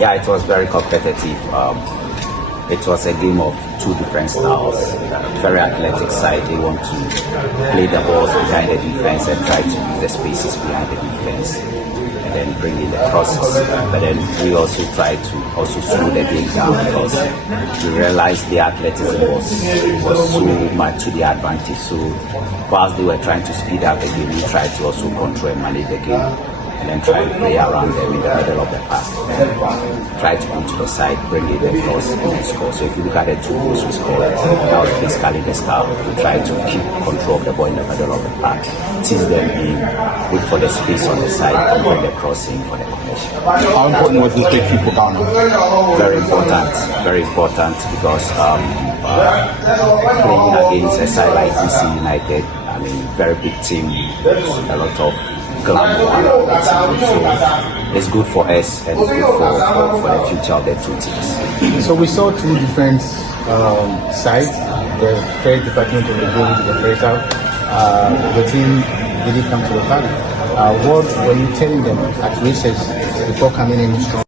Yeah, it was very competitive. It was a game of two different styles. Very athletic side, they want to play the balls behind the defense and try to use the spaces behind the defense and then bring in the crosses. But then we also try to also slow the game down because we realized the athleticism was so much to the advantage. So whilst they were trying to speed up the game, we tried to also control and manage the game, and then try to play around them in the middle of the park. Try to come to the side, bring it across and then score. So if you look at the two goals we scored, that was basically the style. We try to keep control of the ball in the middle of the park, tease them in, wait for the space on the side, and bring the crossing for the connection. How important was this victory for Ghana? Very important because playing against a side like DC United, I mean, very big team, a lot of glamour. So it's good for us and it's good for the future of the two teams. So we saw two different sides. The first department of the game to the first half. The team didn't come to the party. What were you telling them at recess before coming in strong?